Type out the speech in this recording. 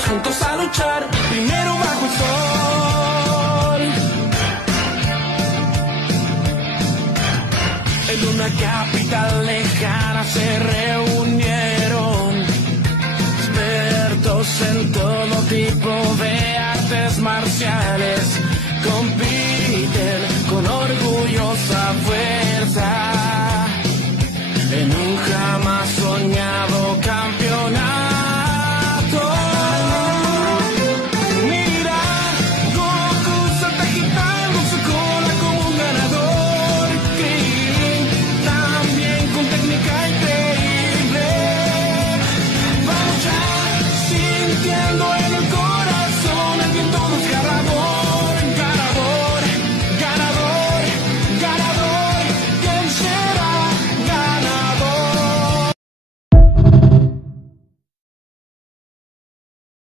vamos juntos a luchar, primero bajo el sol. En una capital lejana se